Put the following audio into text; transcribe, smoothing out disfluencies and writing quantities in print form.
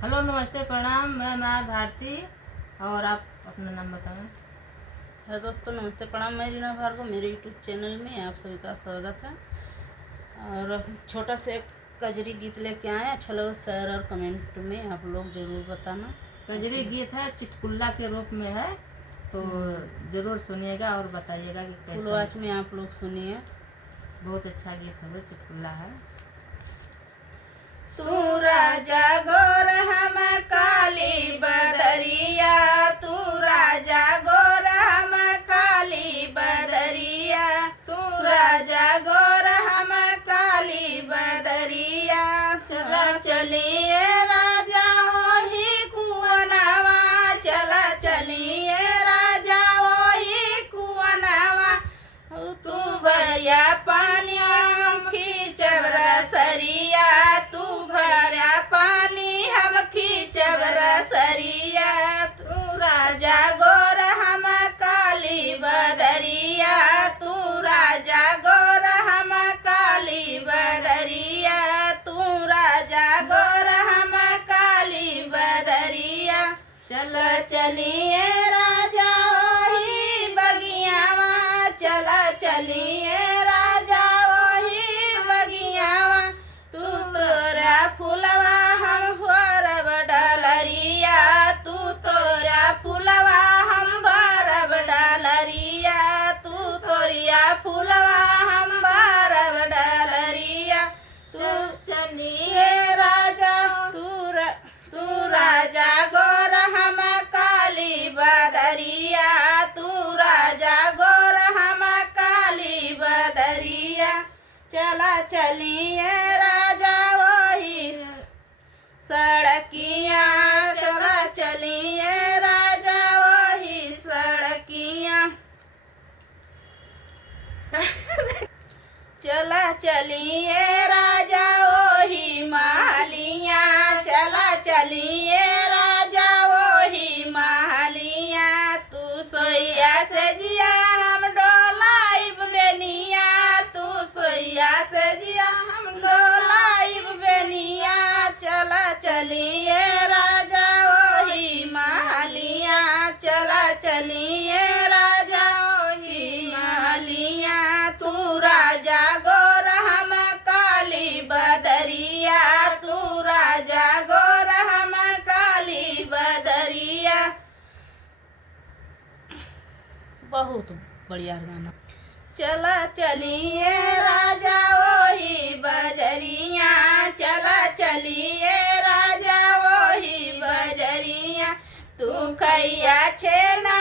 Hello, नमस्ते, प्रणाम। मैं माँ भारती। और आप अपना नाम बताएं। है दोस्तों, नमस्ते प्रणाम। मैं रीना भार्गव, मेरे यूट्यूब चैनल में आप सभी का स्वागत है। और छोटा सा एक कजरी गीत लेके आए, अच्छा लगा शेयर और कमेंट में आप लोग ज़रूर बताना। कजरी गीत है, चिटकुल्ला के रूप में है, तो ज़रूर सुनिएगा और बताइएगा कि कैसा फुलवाच है। में आप लोग सुनिए। बहुत अच्छा गीत है, वो चिटकुल्ला है। तू राजा गोर हम काली बदरिया, तू राजा गोर हम काली बदरिया, तू राजा गोर हम काली बदरिया। चला चलिए राजा वही कुवनवा, चला चलिए राजा वही कुवनवा। तू भरिया पानी हम खींचब रसरिया, तू भरिया पानी हम खींचब रसरिया। तू राजा गोर हम काली बदरिया, तू राजा गोर हम काली बदरिया, तू राजा गोर हम काली बदरिया। चल चलिए राजा वही बगियावा, चला चलिए राजा वही बगियावा। तू तोरा फुलवा हम भरब डलरिया, तू तोरा फुलवा हम भरब डलरिया, तू तोरिया फुलवा हम भरब डलरिया। तू चलिए राजा, तू राजा गोर हम काली बदरिया, तू राजा गोर हम काली बदरिया। चला चलिए राजा वही सड़किया, चला चलिए राजा वही सड़किया। चला चलिए राजा वही महलिया, चला चलिए राजा वही महलिया। तू सोइया से जिया हम डोलाइब बेनिया, तू सोइया से जिया हम डोलाइब बेनिया। चला चलिए राजा वही महलिया, चला चलिए राजा वही महलिया। तू राजा गोर हम काली बदरिया, तू राजा गोर हम काली बदरिया। बहुत बढ़िया गाना। चला चलिए राजा वही बजरिया, चला चलिए राजा वही बजरिया। तू खैया छेना